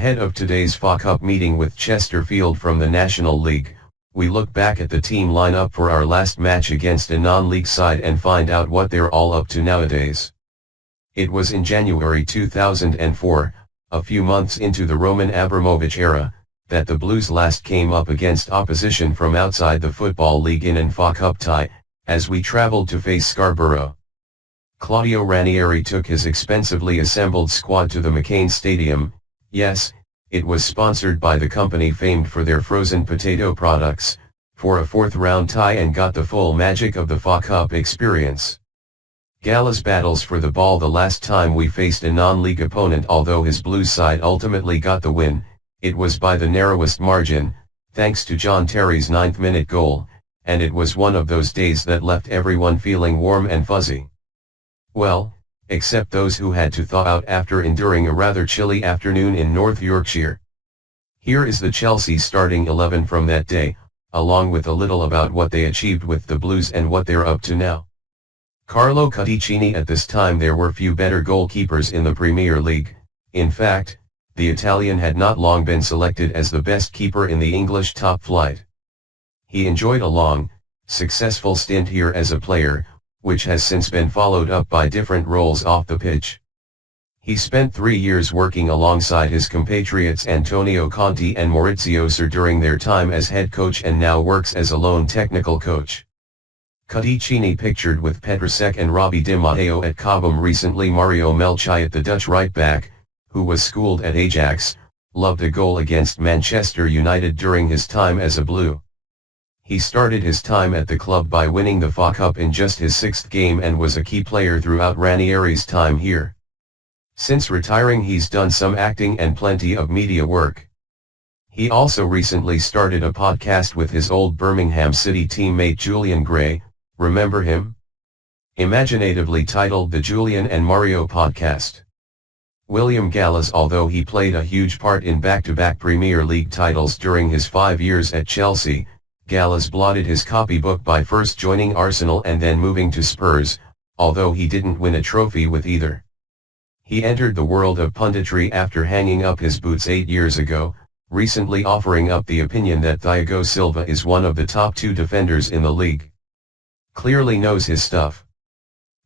Ahead of today's FA Cup meeting with Chesterfield from the National League, we look back at the team lineup for our last match against a non-league side and find out what they're all up to nowadays. It was in January 2004, a few months into the Roman Abramovich era, that the Blues last came up against opposition from outside the Football League in an FA Cup tie, as we travelled to face Scarborough. Claudio Ranieri took his expensively assembled squad to the McCain Stadium. Yes, it was sponsored by the company famed for their frozen potato products, for a fourth-round tie and got the full magic of the FA Cup experience. Gallas battles for the ball the last time we faced a non-league opponent. Although his Blues side ultimately got the win, it was by the narrowest margin, thanks to John Terry's 9th-minute goal, and it was one of those days that left everyone feeling warm and fuzzy. Well, except those who had to thaw out after enduring a rather chilly afternoon in North Yorkshire. Here is the Chelsea starting 11 from that day, along with a little about what they achieved with the Blues and what they're up to now. Carlo Cudicini. At this time there were few better goalkeepers in the Premier League. In fact, the Italian had not long been selected as the best keeper in the English top flight. He enjoyed a long, successful stint here as a player, which has since been followed up by different roles off the pitch. He spent 3 years working alongside his compatriots Antonio Conte and Maurizio Sarri during their time as head coach and now works as a lone technical coach. Cudicini pictured with Petrasek and Robbie Di Matteo at Cobham recently. Mario Melchiot, the Dutch right-back, who was schooled at Ajax, loved a goal against Manchester United during his time as a Blue. He started his time at the club by winning the FA Cup in just his 6th game and was a key player throughout Ranieri's time here. Since retiring he's done some acting and plenty of media work. He also recently started a podcast with his old Birmingham City teammate Julian Gray, remember him? Imaginatively titled the Julian and Mario Podcast. William Gallas. Although he played a huge part in back-to-back Premier League titles during his 5 years at Chelsea, Gallas blotted his copybook by first joining Arsenal and then moving to Spurs, although he didn't win a trophy with either. He entered the world of punditry after hanging up his boots 8 years ago, recently offering up the opinion that Thiago Silva is one of the top 2 defenders in the league. Clearly knows his stuff.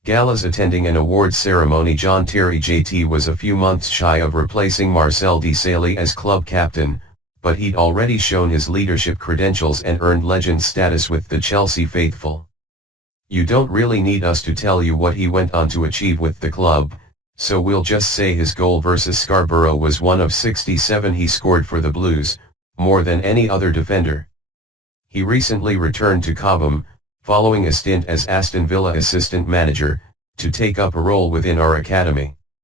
Gallas attending an awards ceremony. John Terry JT was a few months shy of replacing Marcel Desailly as club captain, but he'd already shown his leadership credentials and earned legend status with the Chelsea faithful. You don't really need us to tell you what he went on to achieve with the club, so we'll just say his goal versus Scarborough was one of 67 he scored for the Blues, more than any other defender. He recently returned to Cobham, following a stint as Aston Villa assistant manager, to take up a role within our academy.